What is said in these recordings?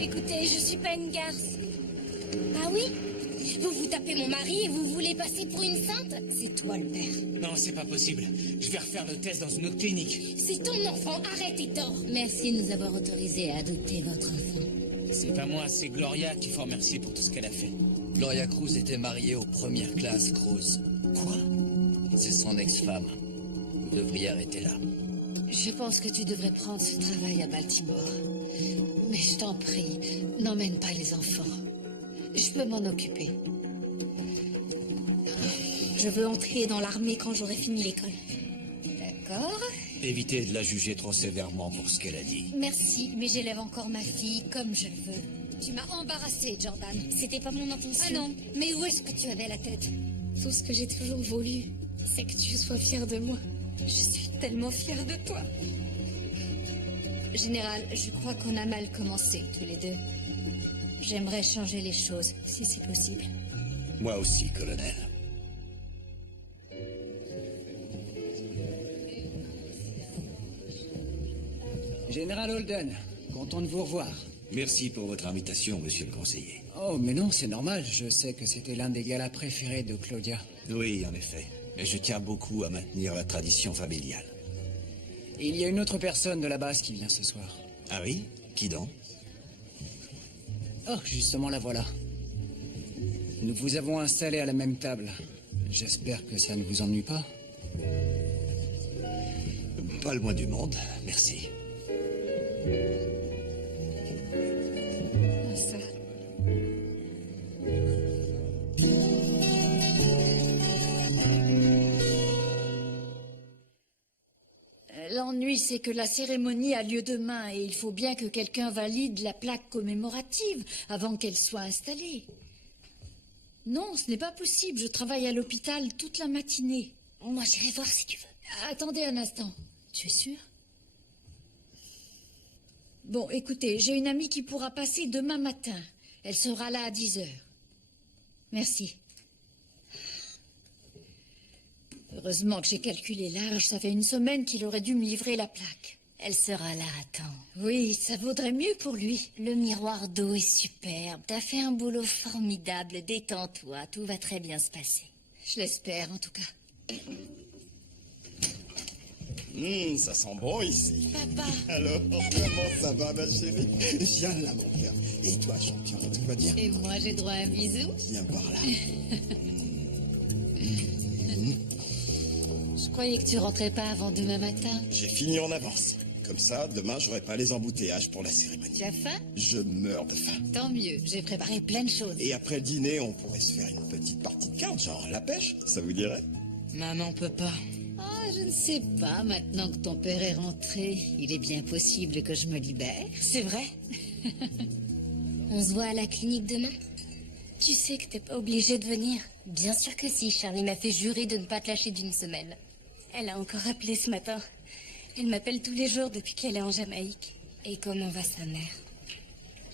Écoutez, je suis pas une garce. Ah oui? Vous vous tapez mon mari et vous voulez passer pour une sainte? C'est toi le père. Non, c'est pas possible. Je vais refaire le test dans une autre clinique. C'est ton enfant, arrête tes torts. Merci de nous avoir autorisé à adopter votre enfant. C'est pas moi, c'est Gloria qu'il faut remercier pour tout ce qu'elle a fait. Gloria Cruz était mariée aux premières classes Cruz. Quoi? C'est son ex-femme. Vous devriez arrêter là. Je pense que tu devrais prendre ce travail à Baltimore. Mais je t'en prie, n'emmène pas les enfants. Je peux m'en occuper. Je veux entrer dans l'armée quand j'aurai fini l'école. D'accord. Évitez de la juger trop sévèrement pour ce qu'elle a dit. Merci, mais j'élève encore ma fille comme je le veux. Tu m'as embarrassée, Jordan. C'était pas mon intention. Ah non, mais où est-ce que tu avais la tête? Tout ce que j'ai toujours voulu, c'est que tu sois fière de moi. Je suis tellement fière de toi. Général, je crois qu'on a mal commencé, tous les deux. J'aimerais changer les choses, si c'est possible. Moi aussi, colonel. Général Holden, content de vous revoir. Merci pour votre invitation, monsieur le conseiller. Oh, mais non, c'est normal. Je sais que c'était l'un des galas préférés de Claudia. Oui, en effet. Mais je tiens beaucoup à maintenir la tradition familiale. Et il y a une autre personne de la base qui vient ce soir. Ah oui? Qui donc? Oh, justement, la voilà. Nous vous avons installé à la même table. J'espère que ça ne vous ennuie pas. Pas le moins du monde, merci. Ça. L'ennui, c'est que la cérémonie a lieu demain et il faut bien que quelqu'un valide la plaque commémorative avant qu'elle soit installée. Non, ce n'est pas possible. Je travaille à l'hôpital toute la matinée. Moi, j'irai voir si tu veux. Attendez un instant. Tu es sûr? Bon, écoutez, j'ai une amie qui pourra passer demain matin. Elle sera là à 10 heures. Merci. Heureusement que j'ai calculé large. Ça fait une semaine qu'il aurait dû me livrer la plaque. Elle sera là, attends. Oui, ça vaudrait mieux pour lui. Le miroir d'eau est superbe. T'as fait un boulot formidable. Détends-toi, tout va très bien se passer. Je l'espère, en tout cas. Ça sent bon ici. Papa. Alors, comment ça va, ma chérie? Viens là, mon cœur. Et toi, champion, tout va bien? Et moi, j'ai droit à un bisou? Viens par là. Je croyais que tu rentrais pas avant demain matin. J'ai fini en avance. Comme ça, demain, j'aurai pas les embouteillages pour la cérémonie. Tu as faim? Je meurs de faim. Tant mieux, j'ai préparé plein de choses. Et après le dîner, on pourrait se faire une petite partie de cartes, genre la pêche, ça vous dirait? Maman peut pas. Ah, je ne sais pas, maintenant que ton père est rentré, il est bien possible que je me libère. C'est vrai? On se voit à la clinique demain? Tu sais que t'es pas obligé de venir. Bien sûr que si, Charlie m'a fait jurer de ne pas te lâcher d'une semaine. Elle a encore appelé ce matin. Elle m'appelle tous les jours depuis qu'elle est en Jamaïque. Et comment va sa mère?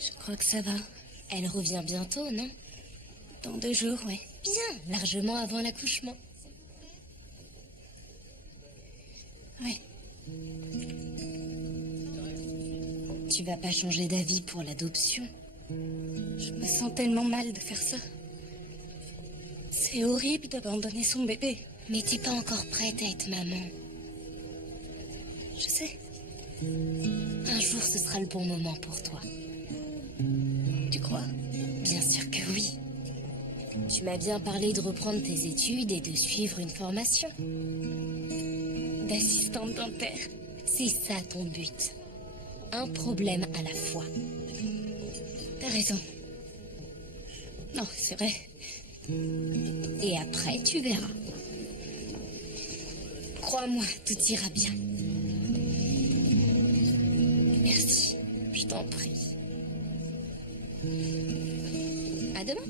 Je crois que ça va. Elle revient bientôt, non? Dans 2 jours, ouais. Bien, largement avant l'accouchement. Ouais. Tu vas pas changer d'avis pour l'adoption? Je me sens tellement mal de faire ça. C'est horrible d'abandonner son bébé. Mais t'es pas encore prête à être maman. Je sais. Un jour, ce sera le bon moment pour toi. Tu crois? Bien sûr que oui. Tu m'as bien parlé de reprendre tes études et de suivre une formation. D'assistante dentaire. C'est ça ton but. Un problème à la fois. T'as raison. Non, c'est vrai. Et après, tu verras. Crois-moi, tout ira bien. Merci, je t'en prie. À demain.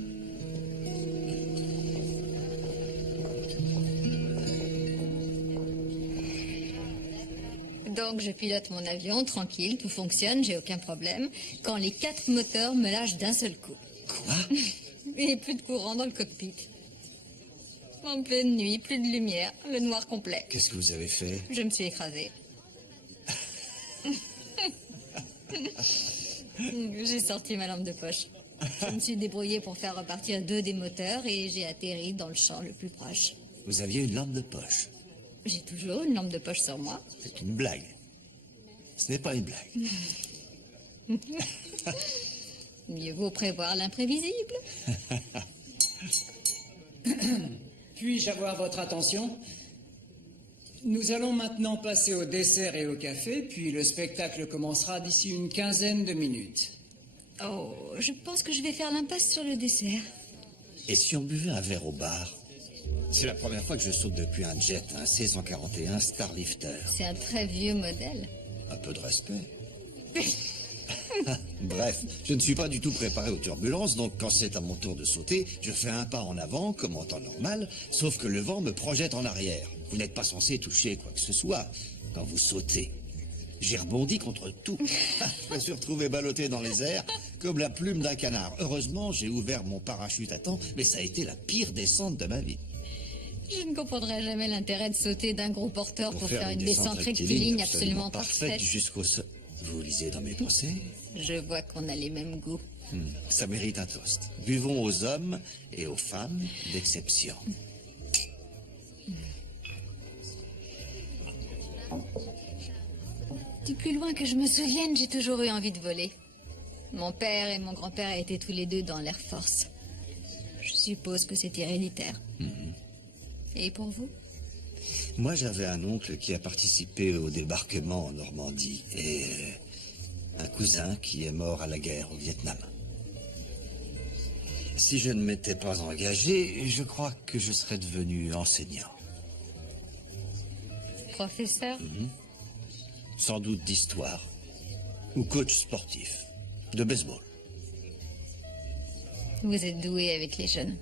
Donc je pilote mon avion, tranquille, tout fonctionne, j'ai aucun problème, quand les 4 moteurs me lâchent d'un seul coup. Quoi? Et plus de courant dans le cockpit. En pleine nuit, plus de lumière, le noir complet. Qu'est-ce que vous avez fait? Je me suis écrasée. J'ai sorti ma lampe de poche. Je me suis débrouillée pour faire repartir 2 des moteurs et j'ai atterri dans le champ le plus proche. Vous aviez une lampe de poche. J'ai toujours une lampe de poche sur moi. C'est une blague. Ce n'est pas une blague. Mieux vaut prévoir l'imprévisible. Puis-je avoir votre attention? Nous allons maintenant passer au dessert et au café, puis le spectacle commencera d'ici une quinzaine de minutes. Oh, je pense que je vais faire l'impasse sur le dessert. Et si on buvait un verre au bar? C'est la première fois que je saute depuis un jet, un C-141 Starlifter. C'est un très vieux modèle. Un peu de respect. Bref, je ne suis pas du tout préparé aux turbulences, donc quand c'est à mon tour de sauter, je fais un pas en avant, comme en temps normal, sauf que le vent me projette en arrière. Vous n'êtes pas censé toucher quoi que ce soit quand vous sautez. J'ai rebondi contre tout. Je me suis retrouvé ballotté dans les airs, comme la plume d'un canard. Heureusement, j'ai ouvert mon parachute à temps, mais ça a été la pire descente de ma vie. Je ne comprendrai jamais l'intérêt de sauter d'un gros porteur pour faire une descente rectiligne rectiligne absolument parfaite. jusqu'au sol. Vous lisez dans mes pensées? Je vois qu'on a les mêmes goûts. Ça mérite un toast. Buvons aux hommes et aux femmes d'exception. Du plus loin que je me souvienne, j'ai toujours eu envie de voler. Mon père et mon grand-père étaient tous les deux dans l'Air Force. Je suppose que c'est héréditaire. Et pour vous? Moi, j'avais un oncle qui a participé au débarquement en Normandie et un cousin qui est mort à la guerre au Vietnam. Si je ne m'étais pas engagé, je crois que je serais devenu enseignant. Professeur? Sans doute d'histoire. Ou coach sportif. De baseball. Vous êtes doué avec les jeunes.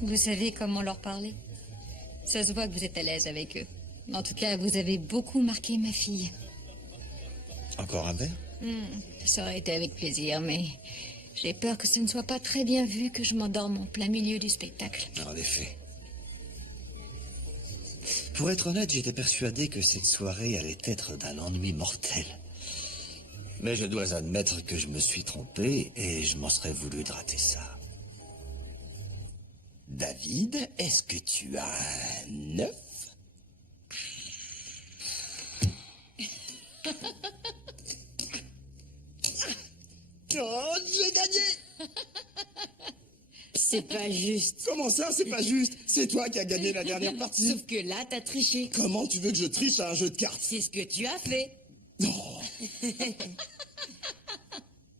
Vous savez comment leur parler? Ça se voit que vous êtes à l'aise avec eux. En tout cas, vous avez beaucoup marqué ma fille. Encore un verre? Ça aurait été avec plaisir, mais j'ai peur que ce ne soit pas très bien vu que je m'endorme en plein milieu du spectacle. En effet. Pour être honnête, j'étais persuadé que cette soirée allait être d'un ennui mortel. Mais je dois admettre que je me suis trompé et je m'en serais voulu de rater ça. David, est-ce que tu as un œuf? Oh, j'ai gagné! C'est pas juste. Comment ça, c'est pas juste? C'est toi qui as gagné la dernière partie. Sauf que là, t'as triché. Comment tu veux que je triche à un jeu de cartes? C'est ce que tu as fait. Non.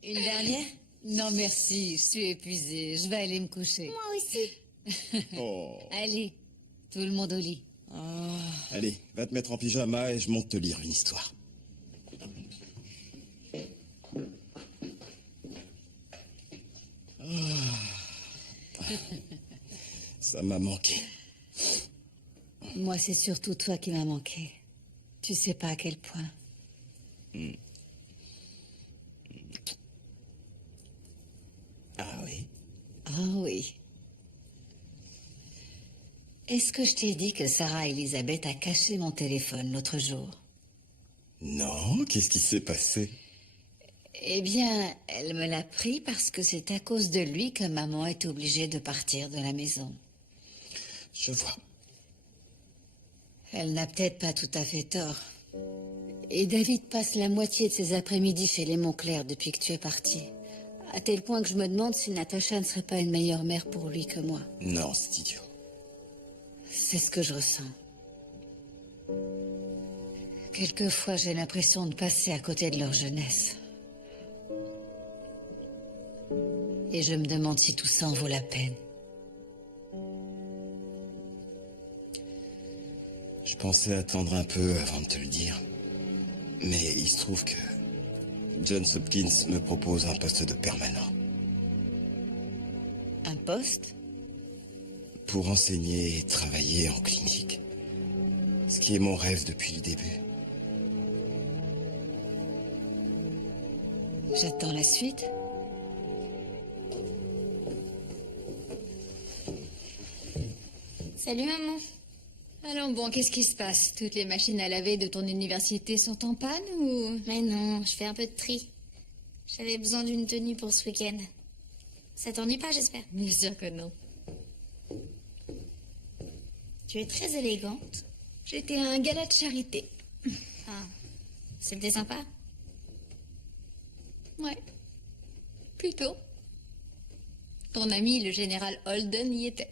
Une dernière? Non, merci, je suis épuisée. Je vais aller me coucher. Moi aussi. Oh. Allez, tout le monde au lit. Allez, va te mettre en pyjama et je monte te lire une histoire. Ça m'a manqué. Moi, c'est surtout toi qui m'as manqué. Tu sais pas à quel point. Ah oui? Ah oui. Est-ce que je t'ai dit que Sarah Elisabeth a caché mon téléphone l'autre jour? Non, qu'est-ce qui s'est passé? Eh bien, elle me l'a pris parce que c'est à cause de lui que maman est obligée de partir de la maison. Je vois. Elle n'a peut-être pas tout à fait tort. Et David passe la moitié de ses après-midi chez les Montclair depuis que tu es parti. À tel point que je me demande si Natacha ne serait pas une meilleure mère pour lui que moi. Non, c'est idiot. C'est ce que je ressens. Quelquefois, j'ai l'impression de passer à côté de leur jeunesse. Et je me demande si tout ça en vaut la peine. Je pensais attendre un peu avant de te le dire. Mais il se trouve que Johns Hopkins me propose un poste de permanent. Un poste? Pour enseigner et travailler en clinique. Ce qui est mon rêve depuis le début. J'attends la suite. Salut maman. Allons bon, qu'est-ce qui se passe? Toutes les machines à laver de ton université sont en panne ou... Mais non, je fais un peu de tri. J'avais besoin d'une tenue pour ce week-end. Ça t'ennuie pas, j'espère? Bien sûr que non. Tu es très élégante. J'étais à un gala de charité. Ah, c'était sympa? Ouais. Plutôt. Ton ami, le général Holden, y était.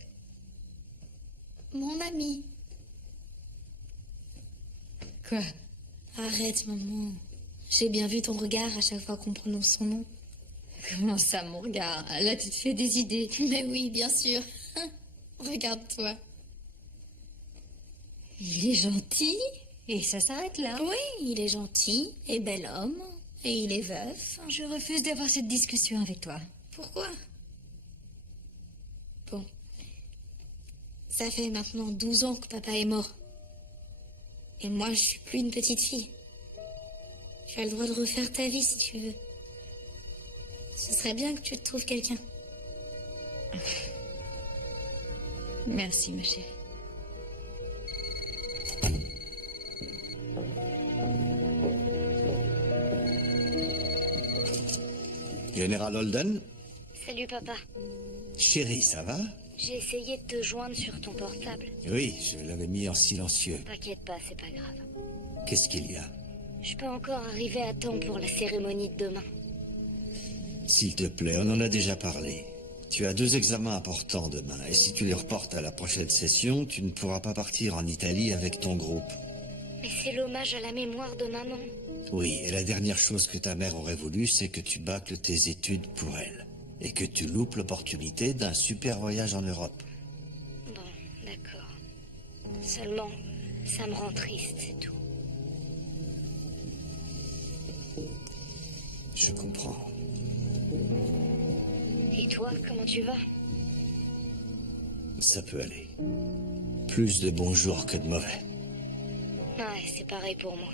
Mon ami. Quoi? Arrête, maman. J'ai bien vu ton regard à chaque fois qu'on prononce son nom. Comment ça, mon regard? Là, tu te fais des idées. Mais oui, bien sûr. Regarde-toi. Il est gentil, et ça s'arrête là. Oui, il est gentil et bel homme. Et il est veuf. Je refuse d'avoir cette discussion avec toi. Pourquoi? Bon. Ça fait maintenant 12 ans que papa est mort. Et moi, je suis plus une petite fille. Tu as le droit de refaire ta vie si tu veux. Ce serait bien que tu te trouves quelqu'un. Merci, ma chérie. Général Holden? Salut, papa. Chérie, ça va? J'ai essayé de te joindre sur ton portable. Oui, je l'avais mis en silencieux. T'inquiète pas, c'est pas grave. Qu'est-ce qu'il y a? Je peux encore arriver à temps pour la cérémonie de demain. S'il te plaît, on en a déjà parlé. Tu as 2 examens importants demain, et si tu les reportes à la prochaine session, tu ne pourras pas partir en Italie avec ton groupe. Mais c'est l'hommage à la mémoire de maman. Oui, et la dernière chose que ta mère aurait voulu, c'est que tu bâcles tes études pour elle. Et que tu loupes l'opportunité d'un super voyage en Europe. Bon, d'accord. Seulement, ça me rend triste, c'est tout. Je comprends. Et toi, comment tu vas? Ça peut aller. Plus de bons jours que de mauvais. Ouais, c'est pareil pour moi.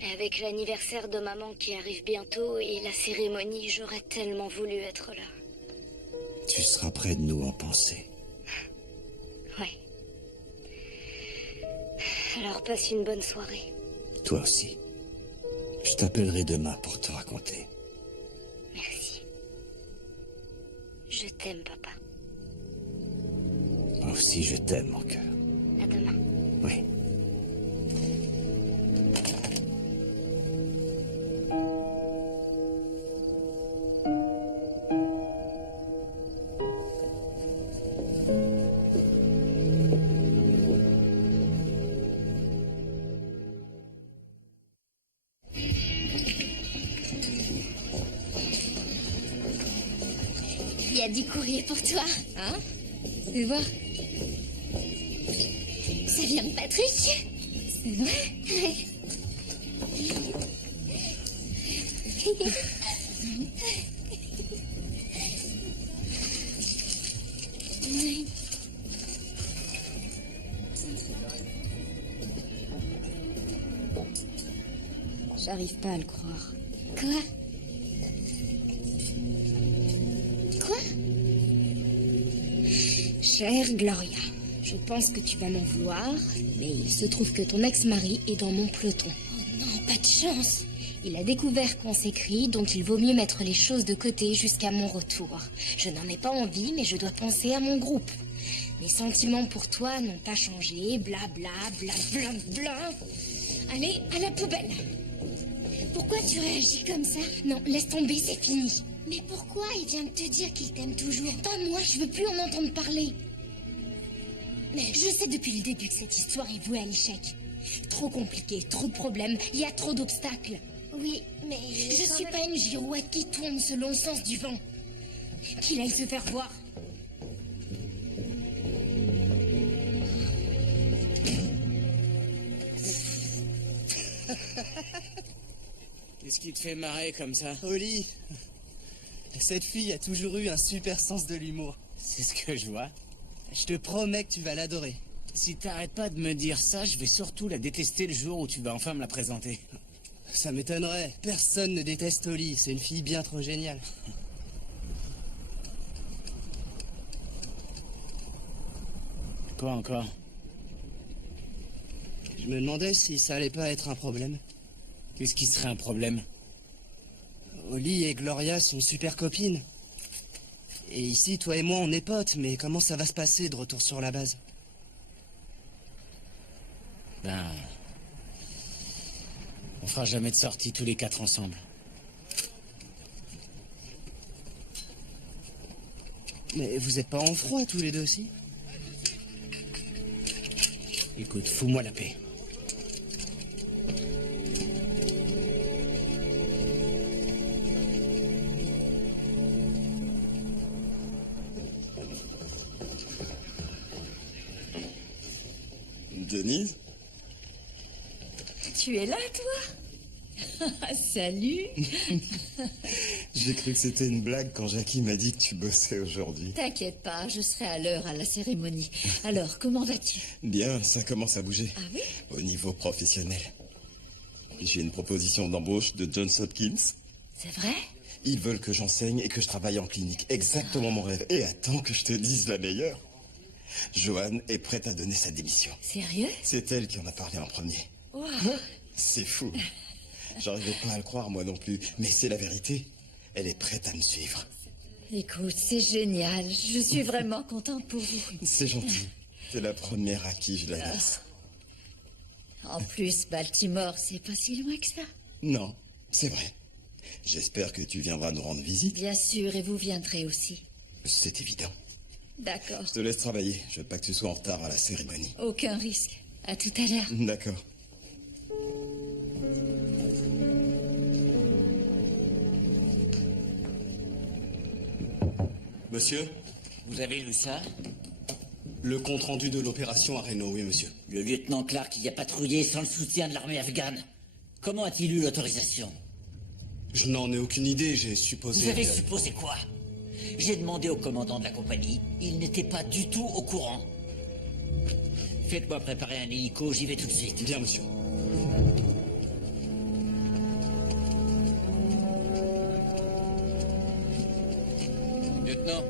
Mais avec l'anniversaire de maman qui arrive bientôt et la cérémonie, j'aurais tellement voulu être là. Tu seras près de nous en pensée. Ouais. Alors passe une bonne soirée. Toi aussi. Je t'appellerai demain pour te raconter. Merci. Je t'aime, papa. Moi aussi, je t'aime, mon cœur. À demain. Oui. Il y a du courrier pour toi. Hein? Fais voir. Ça vient de Patrick. C'est vrai? Ouais. Ouais. J'arrive pas à le croire. Quoi? Quoi? Chère Gloria, je pense que tu vas m'en vouloir, mais il se trouve que ton ex-mari est dans mon peloton. Oh non, pas de chance. Il a découvert qu'on s'écrit, donc il vaut mieux mettre les choses de côté jusqu'à mon retour. Je n'en ai pas envie, mais je dois penser à mon groupe. Mes sentiments pour toi n'ont pas changé, bla bla bla bla bla. Allez, à la poubelle. Pourquoi tu réagis comme ça? Non, laisse tomber, c'est fini. Mais pourquoi? Il vient de te dire qu'il t'aime toujours. Pas moi, je veux plus en entendre parler. Mais je sais depuis le début que cette histoire est vouée à l'échec. Trop compliqué, trop de problèmes, il y a trop d'obstacles. Oui, mais... Je suis pas une girouette qui tourne selon le sens du vent. Qu'il aille se faire voir. Qu'est-ce qui te fait marrer comme ça? Oli, cette fille a toujours eu un super sens de l'humour. C'est ce que je vois. Je te promets que tu vas l'adorer. Si t'arrêtes pas de me dire ça, je vais surtout la détester le jour où tu vas enfin me la présenter. Ça m'étonnerait. Personne ne déteste Oli. C'est une fille bien trop géniale. Quoi encore? Je me demandais si ça allait pas être un problème. Qu'est-ce qui serait un problème? Holly et Gloria sont super copines. Et ici, toi et moi, on est potes, mais comment ça va se passer de retour sur la base? Ben... On fera jamais de sortie tous les 4 ensemble. Mais vous êtes pas en froid tous les deux aussi? Écoute, fous-moi la paix. Denise? Tu es là, toi? Salut. J'ai cru que c'était une blague quand Jackie m'a dit que tu bossais aujourd'hui. T'inquiète pas, je serai à l'heure à la cérémonie. Alors, comment vas-tu? Bien, ça commence à bouger. Ah oui? Au niveau professionnel. J'ai une proposition d'embauche de Johns Hopkins. C'est vrai? Ils veulent que j'enseigne et que je travaille en clinique. Exactement mon rêve. Et attends que je te dise la meilleure. Joanne est prête à donner sa démission. Sérieux? C'est elle qui en a parlé en premier. Wow. C'est fou. J'arrivais pas à le croire, moi non plus. Mais c'est la vérité. Elle est prête à me suivre. Écoute, c'est génial. Je suis vraiment contente pour vous. C'est gentil. C'est la première à qui je l'annonce. En plus, Baltimore, c'est pas si loin que ça. Non, c'est vrai. J'espère que tu viendras nous rendre visite. Bien sûr, et vous viendrez aussi. C'est évident. D'accord. Je te laisse travailler. Je veux pas que tu sois en retard à la cérémonie. Aucun risque. À tout à l'heure. D'accord. Monsieur, Vous avez lu ça? le compte-rendu de l'opération à Reno, oui, monsieur. Le lieutenant Clark y a patrouillé sans le soutien de l'armée afghane. Comment a-t-il eu l'autorisation? Je n'en ai aucune idée, j'ai supposé... Vous avez supposé quoi? J'ai demandé au commandant de la compagnie. Il n'était pas du tout au courant. Faites-moi préparer un hélico, j'y vais tout de suite. Bien, monsieur. Lieutenant,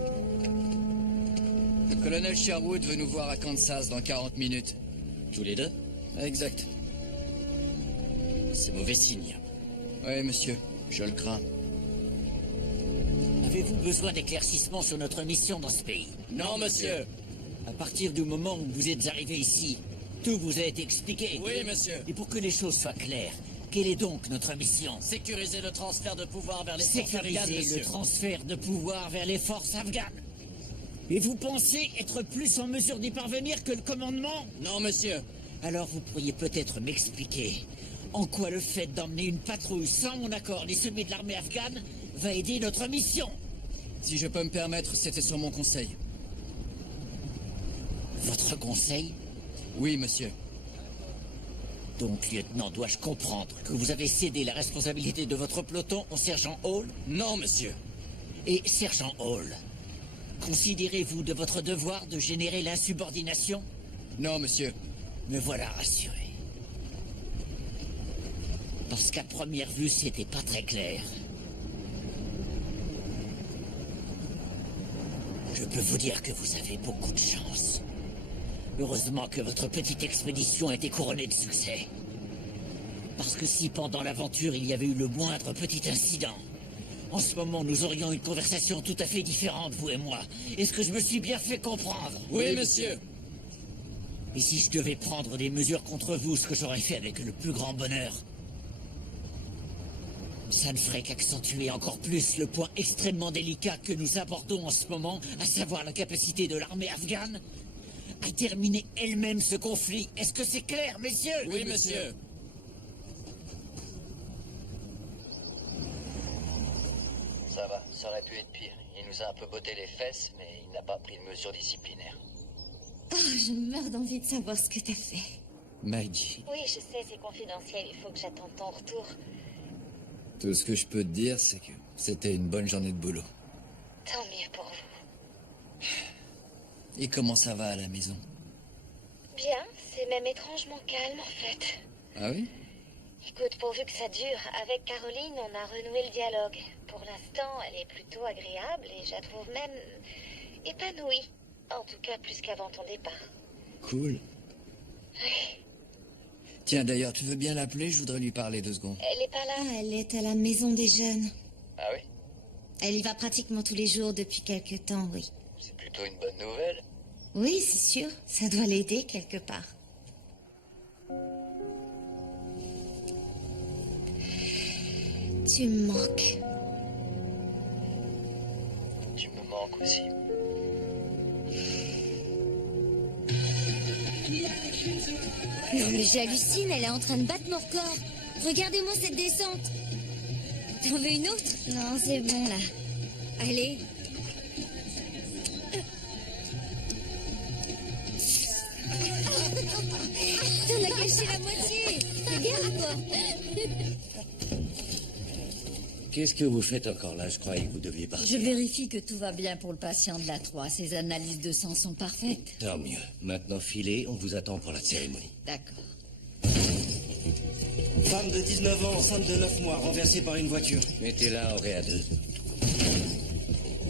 le colonel Sherwood veut nous voir à Kansas dans 40 minutes. Tous les deux? Exact. C'est mauvais signe. Oui, monsieur, je le crains. Avez-vous besoin d'éclaircissements sur notre mission dans ce pays? Non, monsieur. À partir du moment où vous êtes arrivé ici, tout vous a été expliqué. Oui, monsieur. Et pour que les choses soient claires, quelle est donc notre mission? Sécuriser le transfert de pouvoir vers les forces afghanes, Sécuriser monsieur. le transfert de pouvoir vers les forces afghanes. Et vous pensez être plus en mesure d'y parvenir que le commandement? Non, monsieur. Alors vous pourriez peut-être m'expliquer en quoi le fait d'emmener une patrouille sans mon accord ni celui de l'armée afghane va aider notre mission. Si je peux me permettre, c'était sur mon conseil. Votre conseil? Oui, monsieur. Donc, lieutenant, dois-je comprendre que vous avez cédé la responsabilité de votre peloton au sergent Hall? Non, monsieur. Et sergent Hall, considérez-vous de votre devoir de générer l'insubordination? Non, monsieur. Me voilà rassuré. Parce qu'à première vue, c'était pas très clair. Je peux vous dire que vous avez beaucoup de chance. Heureusement que votre petite expédition a été couronnée de succès. Parce que si pendant l'aventure il y avait eu le moindre petit incident, en ce moment nous aurions une conversation tout à fait différente, vous et moi. Est-ce que je me suis bien fait comprendre? Oui, monsieur. Et si je devais prendre des mesures contre vous, ce que j'aurais fait avec le plus grand bonheur? Ça ne ferait qu'accentuer encore plus le point extrêmement délicat que nous abordons en ce moment, à savoir la capacité de l'armée afghane à terminer elle-même ce conflit. Est-ce que c'est clair, messieurs? Oui, monsieur. Ça va, ça aurait pu être pire. Il nous a un peu botté les fesses, mais il n'a pas pris de mesures disciplinaires. Oh, je meurs d'envie de savoir ce que t'as fait. Maggie, Oui, je sais, c'est confidentiel. Il faut que j'attende ton retour. tout ce que je peux te dire, c'est que c'était une bonne journée de boulot. Tant mieux pour vous. Et comment ça va à la maison? Bien, c'est même étrangement calme en fait. Ah oui? Écoute, pourvu que ça dure, avec Caroline, on a renoué le dialogue. Pour l'instant, elle est plutôt agréable et je la trouve même épanouie. En tout cas, plus qu'avant ton départ. Cool. Tiens, d'ailleurs, tu veux bien l'appeler? Je voudrais lui parler 2 secondes. Elle est pas là, elle est à la maison des jeunes. Ah oui? Elle y va pratiquement tous les jours depuis quelque temps, oui. C'est plutôt une bonne nouvelle. Oui, c'est sûr, ça doit l'aider quelque part. Tu me manques. Tu me manques aussi. Non mais j'hallucine, elle est en train de battre mon record. Regardez-moi cette descente. T'en veux une autre? Non, c'est bon là. Allez. T'en as caché la moitié. Regarde-toi. Qu'est-ce que vous faites encore là? Je croyais que vous deviez partir. Je vérifie que tout va bien pour le patient de la 3. Ses analyses de sang sont parfaites. Tant mieux. Maintenant, filez, on vous attend pour la cérémonie. D'accord. Femme de 19 ans, enceinte de 9 mois, renversée par une voiture. Mettez-la en réa 2.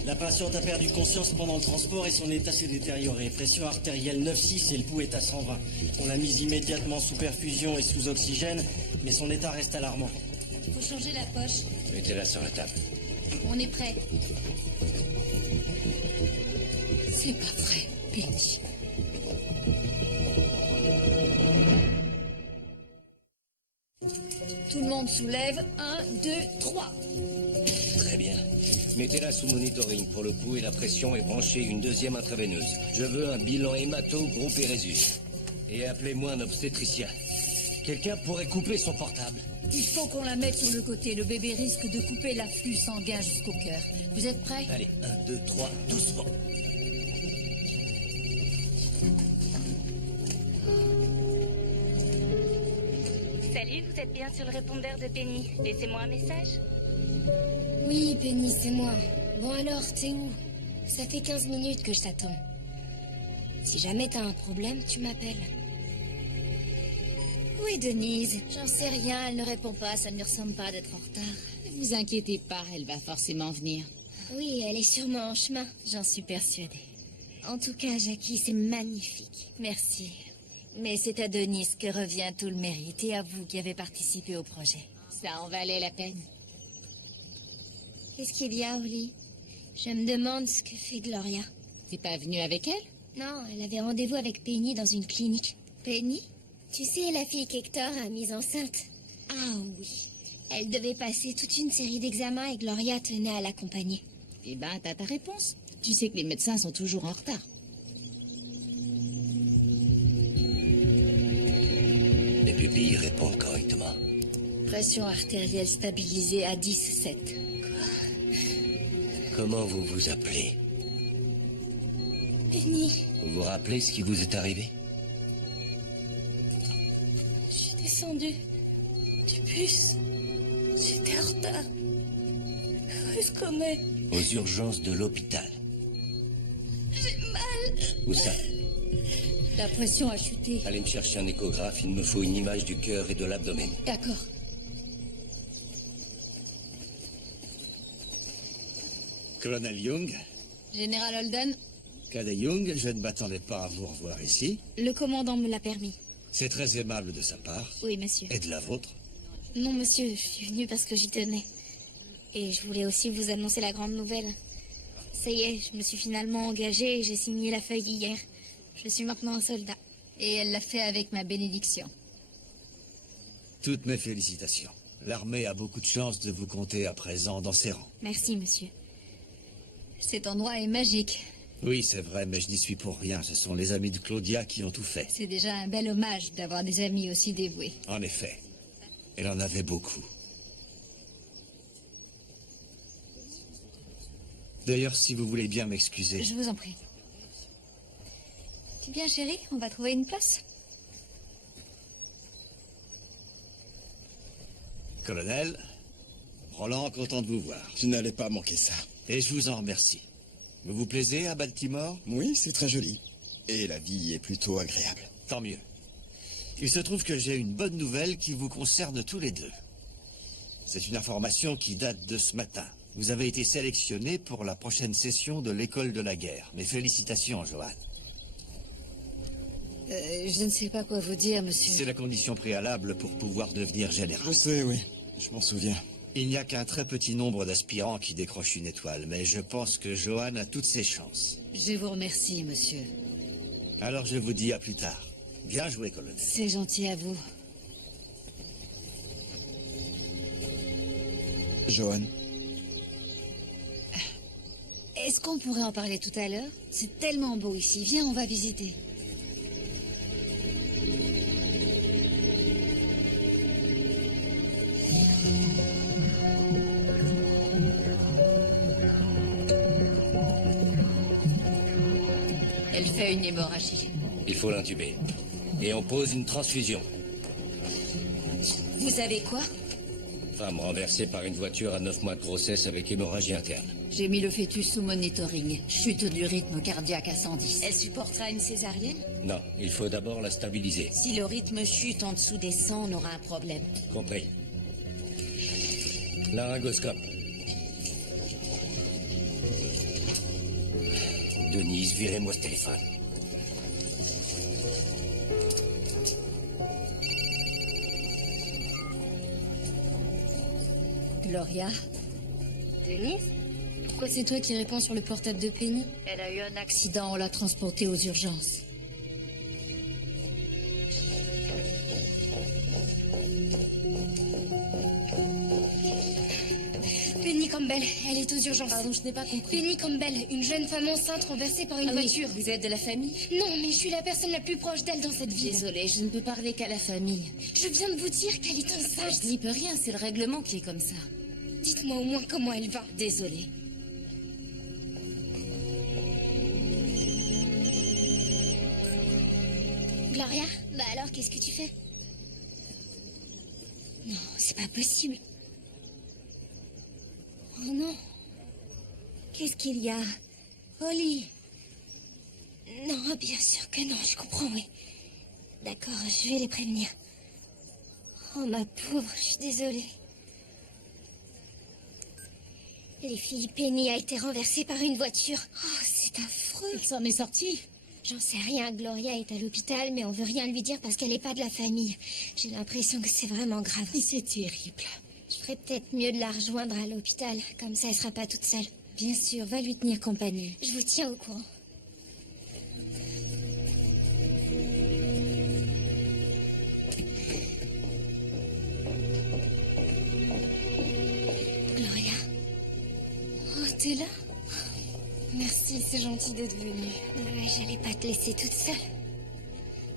La patiente a perdu conscience pendant le transport et son état s'est détérioré. Pression artérielle 9,6 et le pouls est à 120. On l'a mise immédiatement sous perfusion et sous oxygène, mais son état reste alarmant. Faut changer la poche. Mettez-la sur la table. On est prêt. C'est pas vrai, Penny. Tout le monde soulève. 1, 2, 3. Très bien. Mettez-la sous monitoring pour le pouls et la pression et branchez une 2e intraveineuse. Je veux un bilan hémato groupe Erésus. Et appelez-moi un obstétricien. Quelqu'un pourrait couper son portable. Il faut qu'on la mette sur le côté. Le bébé risque de couper l'afflux sanguin jusqu'au cœur. Vous êtes prêts? Allez, 1, 2, 3, doucement. Salut, vous êtes bien sur le répondeur de Penny. Laissez-moi un message. Oui, Penny, c'est moi. Bon alors, t'es où? Ça fait 15 minutes que je t'attends. Si jamais t'as un problème, tu m'appelles. Oui, Denise. J'en sais rien, elle ne répond pas, ça ne lui ressemble pas d'être en retard. Ne vous inquiétez pas, elle va forcément venir. Oui, elle est sûrement en chemin, j'en suis persuadée. En tout cas, Jackie, c'est magnifique. Merci. Mais c'est à Denise que revient tout le mérite et à vous qui avez participé au projet. Ça en valait la peine. Qu'est-ce qu'il y a, Oli? Je me demande ce que fait Gloria. T'es pas venu avec elle? Non, elle avait rendez-vous avec Penny dans une clinique. Penny? Tu sais, la fille qu'Hector a mise enceinte. Ah oui. Elle devait passer toute une série d'examens et Gloria tenait à l'accompagner. Eh ben, t'as ta réponse. Tu sais que les médecins sont toujours en retard. Les pupilles répondent correctement. Pression artérielle stabilisée à 10,7. Comment vous vous appelez? Penny, Vous vous rappelez ce qui vous est arrivé? Je suis descendue du bus. J'étais en retard. Où est-ce qu'on est? Aux urgences de l'hôpital. J'ai mal. Où ça? La pression a chuté. Allez me chercher un échographe, il me faut une image du cœur et de l'abdomen. D'accord. Colonel Young, Général Holden, Cadet Young, je ne m'attendais pas à vous revoir ici. le commandant me l'a permis. C'est très aimable de sa part. Oui, monsieur. Et de la vôtre. Non, monsieur, je suis venue parce que j'y tenais. Et je voulais aussi vous annoncer la grande nouvelle. Ça y est, je me suis finalement engagée et j'ai signé la feuille hier. Je suis maintenant un soldat. Et elle l'a fait avec ma bénédiction. Toutes mes félicitations. L'armée a beaucoup de chance de vous compter à présent dans ses rangs. Merci, monsieur. Cet endroit est magique. Oui, c'est vrai, mais je n'y suis pour rien. Ce sont les amis de Claudia qui ont tout fait. C'est déjà un bel hommage d'avoir des amis aussi dévoués. En effet. Elle en avait beaucoup. D'ailleurs, si vous voulez bien m'excuser. Je vous en prie. Tu viens, chérie? On va trouver une place. Colonel, Roland, content de vous voir. Tu n'allais pas manquer ça. Et je vous en remercie. Vous vous plaisez à Baltimore? Oui, c'est très joli. Et la vie est plutôt agréable. Tant mieux. Il se trouve que j'ai une bonne nouvelle qui vous concerne tous les deux. C'est une information qui date de ce matin. Vous avez été sélectionné pour la prochaine session de l'école de la guerre. Mes félicitations, Johan. Je ne sais pas quoi vous dire, monsieur. C'est la condition préalable pour pouvoir devenir général. Je sais, oui. Je m'en souviens. Il n'y a qu'un très petit nombre d'aspirants qui décrochent une étoile, mais je pense que Johan a toutes ses chances. Je vous remercie, monsieur. Alors je vous dis à plus tard. Bien joué, colonel. C'est gentil à vous. Johan. Est-ce qu'on pourrait en parler tout à l'heure? C'est tellement beau ici. Viens, on va visiter. Elle fait une hémorragie. Il faut l'intuber. Et on pose une transfusion. Vous avez quoi? Femme renversée par une voiture à 9 mois de grossesse avec hémorragie interne. J'ai mis le fœtus sous monitoring. Chute du rythme cardiaque à 110. Elle supportera une césarienne? Non, il faut d'abord la stabiliser. Si le rythme chute en dessous des 100, on aura un problème. Compris. Laryngoscope. Denise, virez-moi ce téléphone. Gloria? Denise? Pourquoi c'est toi qui réponds sur le portable de Penny? Elle a eu un accident, on l'a transportée aux urgences. Penny Campbell, elle est aux urgences. Pardon, je n'ai pas compris. Penny Campbell, une jeune femme enceinte renversée par une voiture. Oui, vous êtes de la famille? Non, mais je suis la personne la plus proche d'elle dans cette ville. Désolée, je ne peux parler qu'à la famille. Je viens de vous dire qu'elle est enceinte. Je n'y peux rien, c'est le règlement qui est comme ça. Dites-moi au moins comment elle va. Désolée. Gloria, bah alors, qu'est-ce que tu fais? Non, c'est pas possible. Oh non. Qu'est-ce qu'il y a? Holly. Non, bien sûr que non, je comprends, oui. D'accord, je vais les prévenir. Oh, ma pauvre, je suis désolée. Les filles, Penny a été renversée par une voiture. Oh, c'est affreux. Elle s'en est sortie? J'en sais rien, Gloria est à l'hôpital, mais on veut rien lui dire parce qu'elle n'est pas de la famille. J'ai l'impression que c'est vraiment grave. Et c'est terrible. Je ferais peut-être mieux de la rejoindre à l'hôpital, comme ça elle sera pas toute seule. Bien sûr, va lui tenir compagnie. Je vous tiens au courant. Gloria. Oh, t'es là? Merci, c'est gentil d'être venue. Ouais, j'allais pas te laisser toute seule.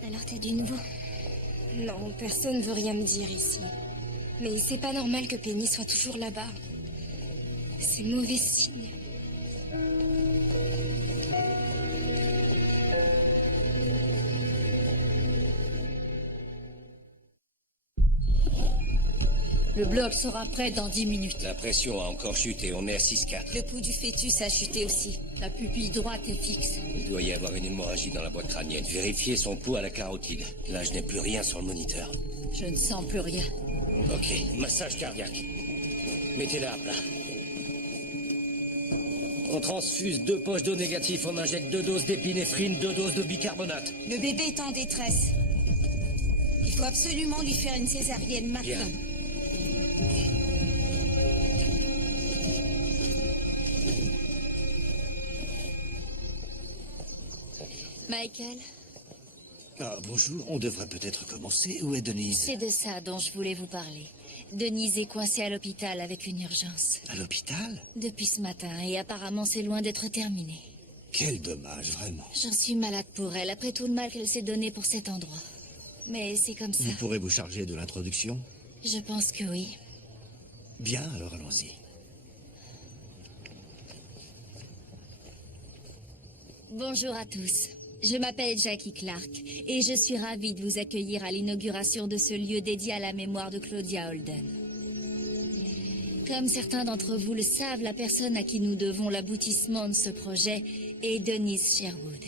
Alors t'as du nouveau? Non, personne veut rien me dire ici. Mais c'est pas normal que Penny soit toujours là-bas. C'est mauvais signe. Le bloc sera prêt dans 10 minutes. La pression a encore chuté, on est à 6,4. Le pouls du fœtus a chuté aussi. La pupille droite est fixe. Il doit y avoir une hémorragie dans la boîte crânienne. Vérifiez son pouls à la carotide. Là, je n'ai plus rien sur le moniteur. Je ne sens plus rien. Ok, massage cardiaque. Mettez-la à plat. On transfuse 2 poches d'eau négatif, on injecte 2 doses d'épinéphrine, 2 doses de bicarbonate. Le bébé est en détresse. Il faut absolument lui faire une césarienne maintenant. Bien. Michael, Ah, bonjour, on devrait peut-être commencer. Où est Denise? c'est de ça dont je voulais vous parler. Denise est coincée à l'hôpital avec une urgence. À l'hôpital? Depuis ce matin, et apparemment c'est loin d'être terminé. Quel dommage, vraiment. J'en suis malade pour elle, après tout le mal qu'elle s'est donné pour cet endroit. Mais c'est comme ça. Vous pourrez vous charger de l'introduction? Je pense que oui. Bien, alors allons-y. Bonjour à tous. Je m'appelle Jackie Clark et je suis ravie de vous accueillir à l'inauguration de ce lieu dédié à la mémoire de Claudia Holden. Comme certains d'entre vous le savent, la personne à qui nous devons l'aboutissement de ce projet est Denise Sherwood.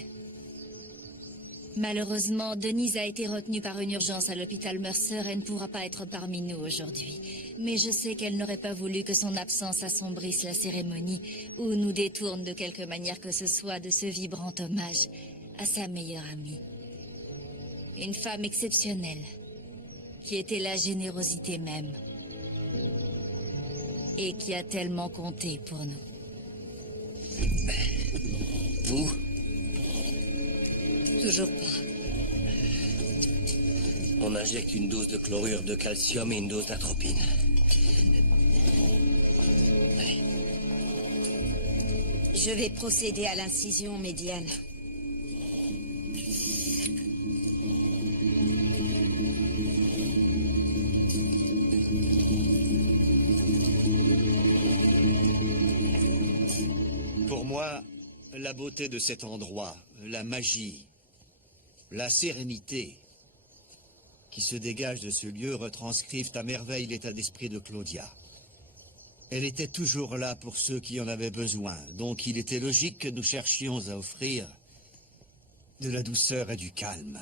Malheureusement, Denise a été retenue par une urgence à l'hôpital Mercer et ne pourra pas être parmi nous aujourd'hui. Mais je sais qu'elle n'aurait pas voulu que son absence assombrisse la cérémonie ou nous détourne de quelque manière que ce soit de ce vibrant hommage à sa meilleure amie. Une femme exceptionnelle, qui était la générosité même. Et qui a tellement compté pour nous. Vous? Toujours pas. On injecte une dose de chlorure de calcium et une dose d'atropine. Je vais procéder à l'incision médiane. Pour moi, la beauté de cet endroit, la magie, la sérénité qui se dégage de ce lieu retranscrivent à merveille l'état d'esprit de Claudia. Elle était toujours là pour ceux qui en avaient besoin, donc il était logique que nous cherchions à offrir de la douceur et du calme,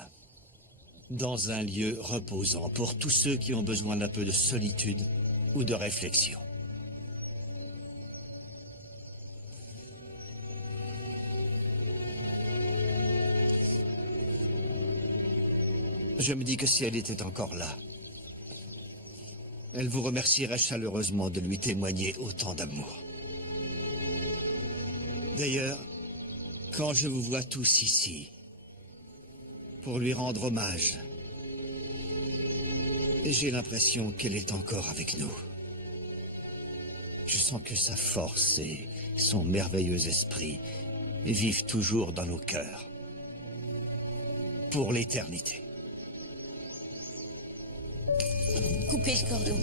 dans un lieu reposant pour tous ceux qui ont besoin d'un peu de solitude ou de réflexion. Je me dis que si elle était encore là, elle vous remercierait chaleureusement de lui témoigner autant d'amour. D'ailleurs, quand je vous vois tous ici, pour lui rendre hommage, j'ai l'impression qu'elle est encore avec nous. Je sens que sa force et son merveilleux esprit vivent toujours dans nos cœurs, pour l'éternité. Coupez le cordon.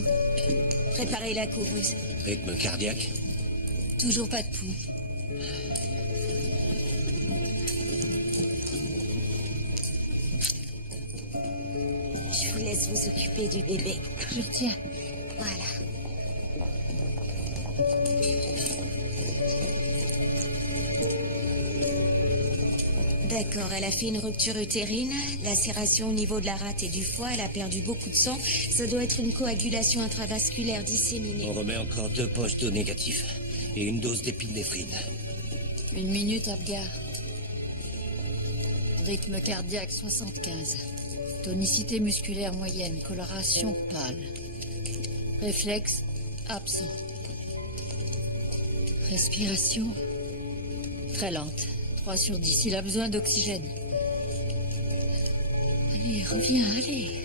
Préparez la couveuse. Rythme cardiaque? Toujours pas de pouls. Je vous laisse vous occuper du bébé. Je le tiens. Voilà. D'accord, elle a fait une rupture utérine, lacération au niveau de la rate et du foie, elle a perdu beaucoup de sang. Ça doit être une coagulation intravasculaire disséminée. On remet encore 2 poches d'eau négatif et une dose d'épinéphrine. 1 minute, Abgar. Rythme cardiaque 75. Tonicité musculaire moyenne, coloration pâle. Réflexe absent. Respiration très lente. 3 sur 10. Il a besoin d'oxygène. Allez, reviens, allez.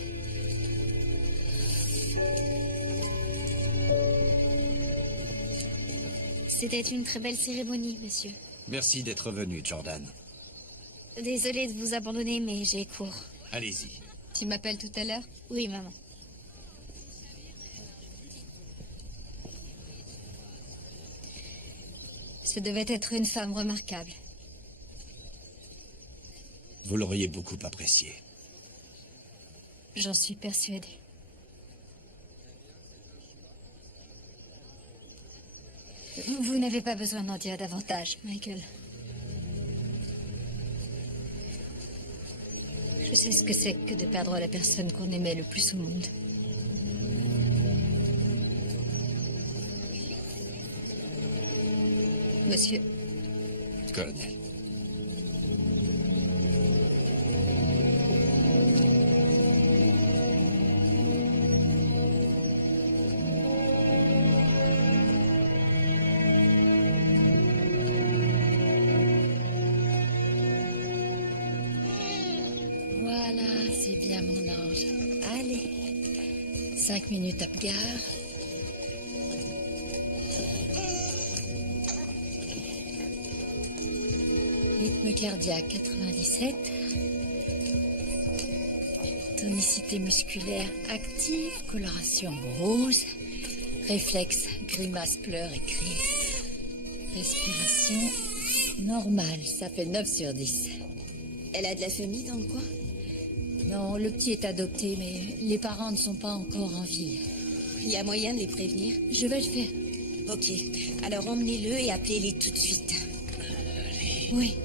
C'était une très belle cérémonie, monsieur. Merci d'être venu, Jordan. Désolée de vous abandonner, mais j'ai cours. Allez-y. Tu m'appelles tout à l'heure? Oui, maman. Ce devait être une femme remarquable. Vous l'auriez beaucoup apprécié. J'en suis persuadée. Vous n'avez pas besoin d'en dire davantage, Michael. Je sais ce que c'est que de perdre la personne qu'on aimait le plus au monde. Monsieur. Colonel. Voilà, c'est bien mon ange. Allez. 5 minutes, Abgar. Rythme cardiaque 97. Tonicité musculaire active, coloration rose. Réflexe, grimace, pleurs et crise. Respiration normale, ça fait 9 sur 10. Elle a de la famille dans le coin? Non, le petit est adopté, mais les parents ne sont pas encore en ville. Il y a moyen de les prévenir? Je vais le faire. Ok, alors emmenez-le et appelez-les tout de suite. Oui.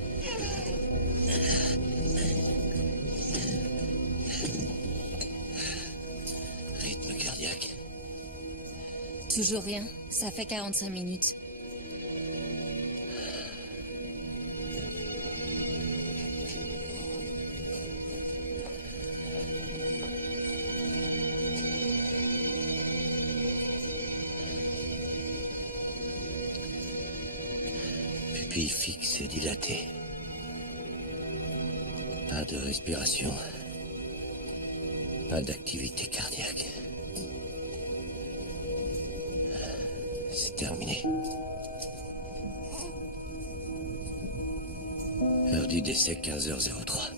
Rythme cardiaque. Toujours rien. Ça fait 45 minutes. pupille fixe et dilatée. Pas de respiration. Pas d'activité cardiaque. C'est terminé. Heure du décès 15h03.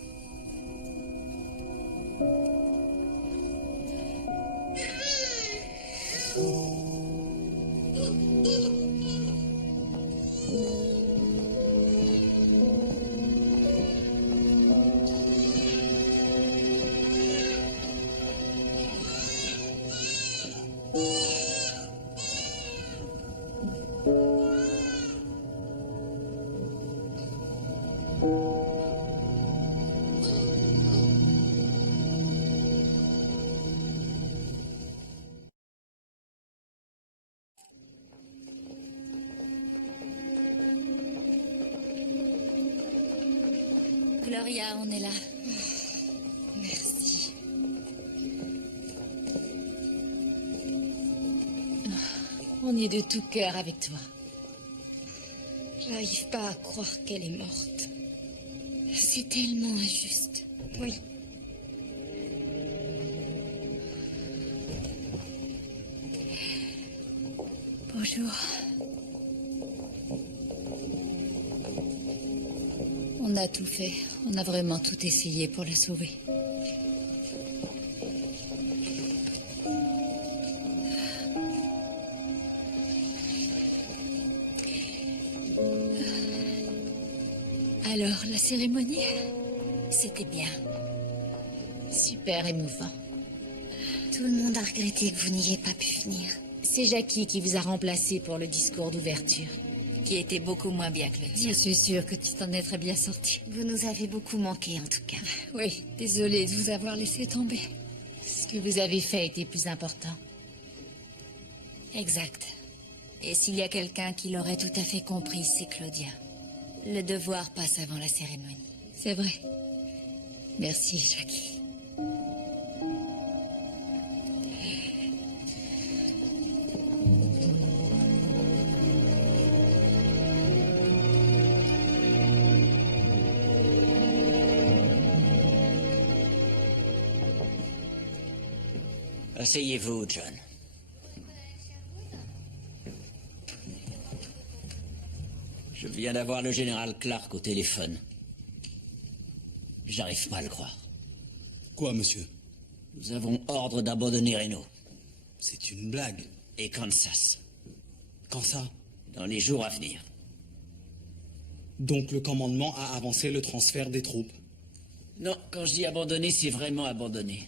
Gloria, on est là. Merci. On est de tout cœur avec toi. J'arrive pas à croire qu'elle est morte. C'est tellement injuste. Oui. Bonjour. On a tout fait. On a vraiment tout essayé pour la sauver. Alors, la cérémonie? C'était bien. Super émouvant. Tout le monde a regretté que vous n'ayez pas pu venir. C'est Jackie qui vous a remplacé pour le discours d'ouverture, qui était beaucoup moins bien que le tien. Je suis sûre que tu t'en es très bien sorti. Vous nous avez beaucoup manqué, en tout cas. Oui, désolée de vous avoir laissé tomber. Ce que vous avez fait était plus important. Exact. Et s'il y a quelqu'un qui l'aurait tout à fait compris, c'est Claudia. Le devoir passe avant la cérémonie. C'est vrai. Merci, Jackie. Asseyez-vous, John. Je viens d'avoir le général Clark au téléphone. J'arrive pas à le croire. Quoi, monsieur? Nous avons ordre d'abandonner Reno. C'est une blague. Et Kansas. Quand ça? Dans les jours à venir. Donc le commandement a avancé le transfert des troupes? Non, quand je dis abandonner, c'est vraiment abandonner.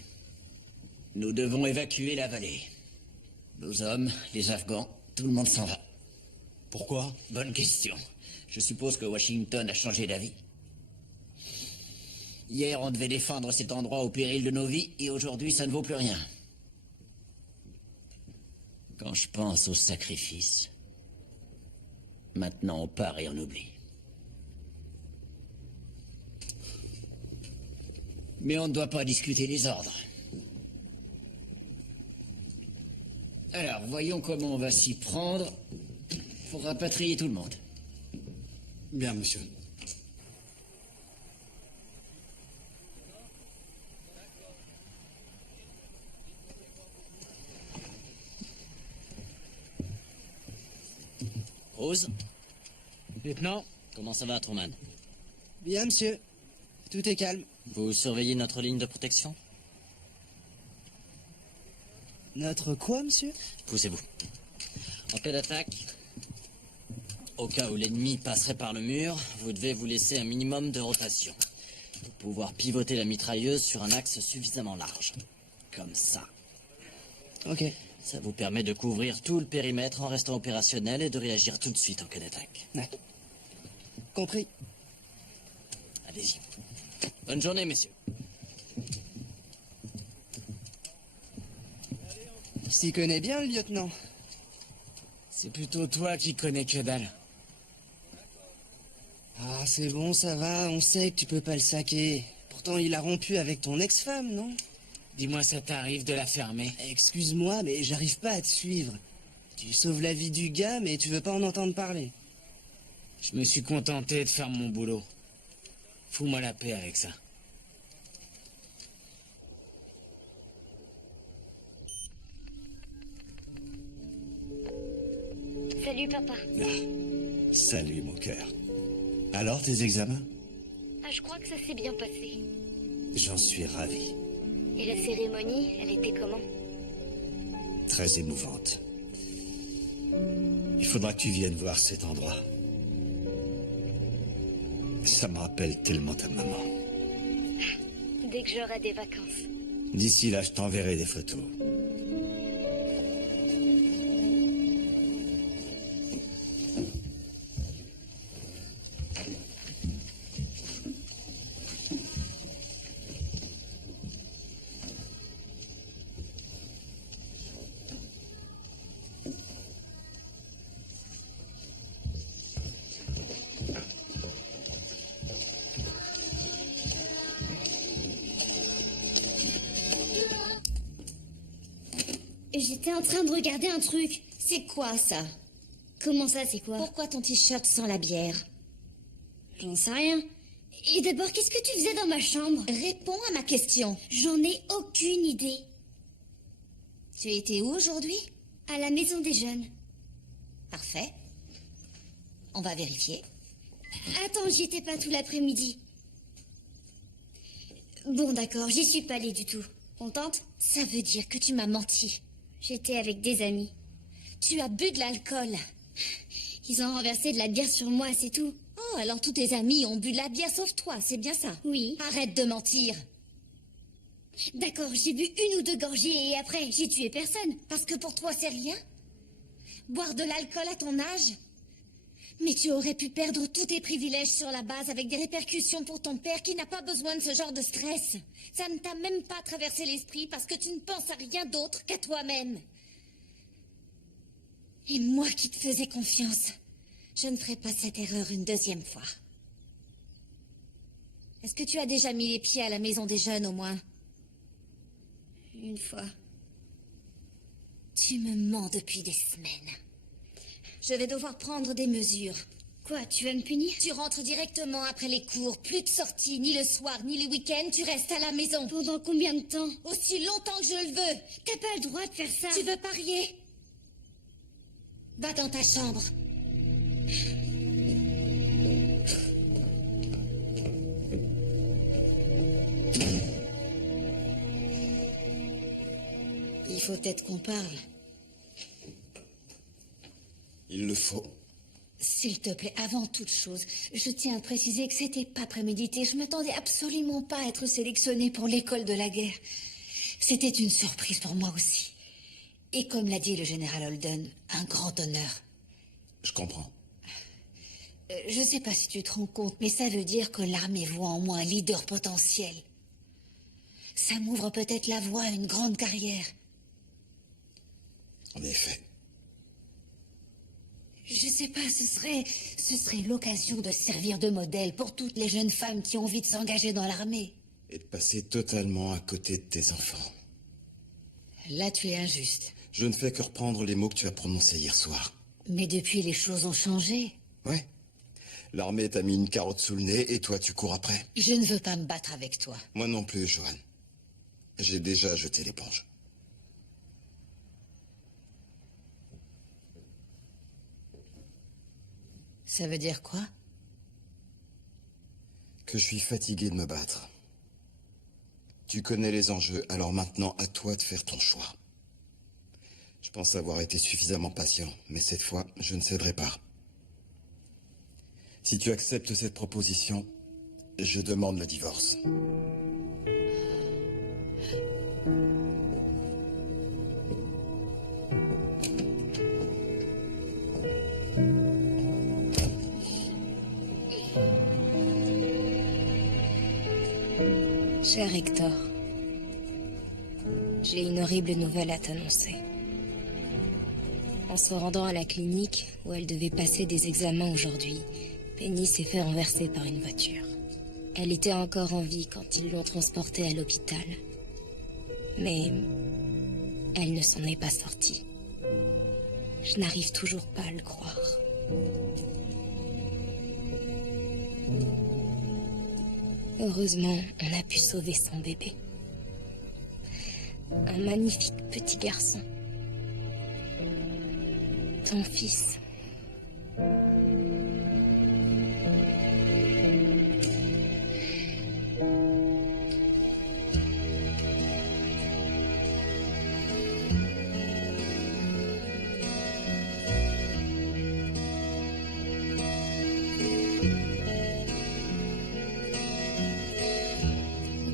Nous devons évacuer la vallée. Nos hommes, les Afghans, tout le monde s'en va. Pourquoi? Bonne question. Je suppose que Washington a changé d'avis. Hier, on devait défendre cet endroit au péril de nos vies, et aujourd'hui, ça ne vaut plus rien. Quand je pense au sacrifice, maintenant on part et on oublie. Mais on ne doit pas discuter les ordres. Alors, voyons comment on va s'y prendre pour rapatrier tout le monde. Bien, monsieur. Rose? Lieutenant? Comment ça va, Truman? Bien, monsieur. Tout est calme. Vous surveillez notre ligne de protection? Notre quoi, monsieur? Poussez-vous. En cas d'attaque, au cas où l'ennemi passerait par le mur, vous devez vous laisser un minimum de rotation pour pouvoir pivoter la mitrailleuse sur un axe suffisamment large. Comme ça. Ok. Ça vous permet de couvrir tout le périmètre en restant opérationnel et de réagir tout de suite en cas d'attaque. Ouais. Compris. Allez-y. Bonne journée, messieurs. S'y connaît bien, le lieutenant. C'est plutôt toi qui connais que dalle. Ah, c'est bon, ça va. On sait que tu peux pas le saquer. Pourtant, il a rompu avec ton ex-femme, non? Dis-moi, ça t'arrive de la fermer? Excuse-moi, mais j'arrive pas à te suivre. Tu sauves la vie du gars, mais tu veux pas en entendre parler. Je me suis contenté de faire mon boulot. Fous-moi la paix avec ça. Salut, papa. Salut, mon cœur. Alors, tes examens? Ah, je crois que ça s'est bien passé. J'en suis ravi. Et la cérémonie, elle était comment? Très émouvante. Il faudra que tu viennes voir cet endroit. Ça me rappelle tellement ta maman. Dès que j'aurai des vacances. D'ici là, je t'enverrai des photos. J'étais en train de regarder un truc. C'est quoi ça? Comment ça, c'est quoi? Pourquoi ton t-shirt sent la bière? J'en sais rien. Et d'abord, qu'est-ce que tu faisais dans ma chambre? Réponds à ma question. J'en ai aucune idée. Tu étais où aujourd'hui? À la maison des jeunes. Parfait. On va vérifier. Attends, j'y étais pas tout l'après-midi. Bon, d'accord, j'y suis pas allée du tout. Contente? Ça veut dire que tu m'as menti. J'étais avec des amis. Tu as bu de l'alcool. Ils ont renversé de la bière sur moi, c'est tout. Oh, alors tous tes amis ont bu de la bière sauf toi, c'est bien ça? Oui. Arrête de mentir. D'accord, j'ai bu une ou deux gorgées et après, j'ai tué personne. Parce que pour toi, c'est rien? Boire de l'alcool à ton âge? Mais tu aurais pu perdre tous tes privilèges sur la base avec des répercussions pour ton père qui n'a pas besoin de ce genre de stress. Ça ne t'a même pas traversé l'esprit parce que tu ne penses à rien d'autre qu'à toi-même. Et moi qui te faisais confiance, je ne ferai pas cette erreur une deuxième fois. Est-ce que tu as déjà mis les pieds à la maison des jeunes au moins? Une fois. Tu me mens depuis des semaines. Je vais devoir prendre des mesures. Quoi, tu vas me punir? Tu rentres directement après les cours. Plus de sorties, ni le soir, ni les week-ends. Tu restes à la maison. Pendant combien de temps? Aussi longtemps que je le veux. T'as pas le droit de faire ça. Tu veux parier? Va dans ta chambre. Il faut peut-être qu'on parle. Il le faut. S'il te plaît, avant toute chose, je tiens à préciser que c'était pas prémédité. Je m'attendais absolument pas à être sélectionnée pour l'école de la guerre. C'était une surprise pour moi aussi. Et comme l'a dit le général Holden, un grand honneur. Je comprends. Je sais pas si tu te rends compte, mais ça veut dire que l'armée voit en moi un leader potentiel. Ça m'ouvre peut-être la voie à une grande carrière. En effet. Je sais pas, ce serait l'occasion de servir de modèle pour toutes les jeunes femmes qui ont envie de s'engager dans l'armée. Et de passer totalement à côté de tes enfants. Là, tu es injuste. Je ne fais que reprendre les mots que tu as prononcés hier soir. Mais depuis, les choses ont changé. Ouais. L'armée t'a mis une carotte sous le nez et toi, tu cours après. Je ne veux pas me battre avec toi. Moi non plus, Johan. J'ai déjà jeté l'éponge. Ça veut dire quoi? Que je suis fatigué de me battre. Tu connais les enjeux, alors maintenant, à toi de faire ton choix. Je pense avoir été suffisamment patient, mais cette fois, je ne céderai pas. Si tu acceptes cette proposition, je demande le divorce. Cher Hector, j'ai une horrible nouvelle à t'annoncer. En se rendant à la clinique, où elle devait passer des examens aujourd'hui, Penny s'est fait renverser par une voiture. Elle était encore en vie quand ils l'ont transportée à l'hôpital. Mais elle ne s'en est pas sortie. Je n'arrive toujours pas à le croire. Heureusement, on a pu sauver son bébé. Un magnifique petit garçon. Ton fils.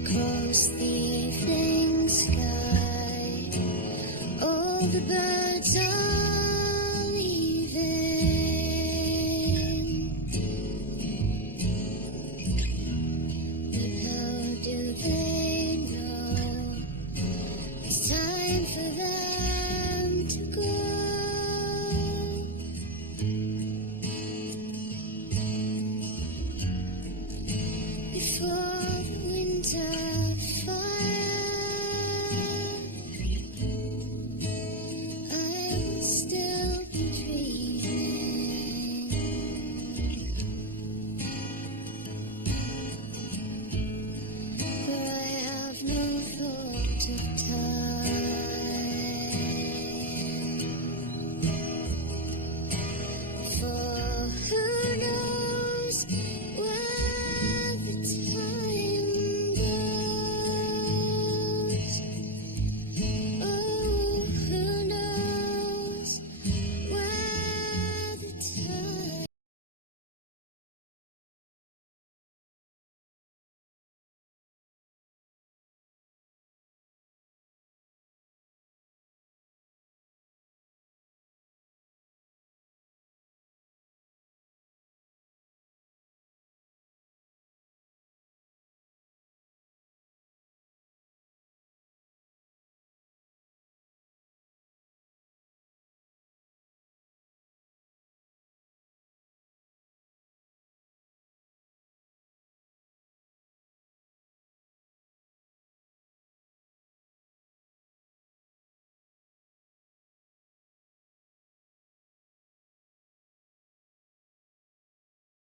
Across the evening sky, all the birds are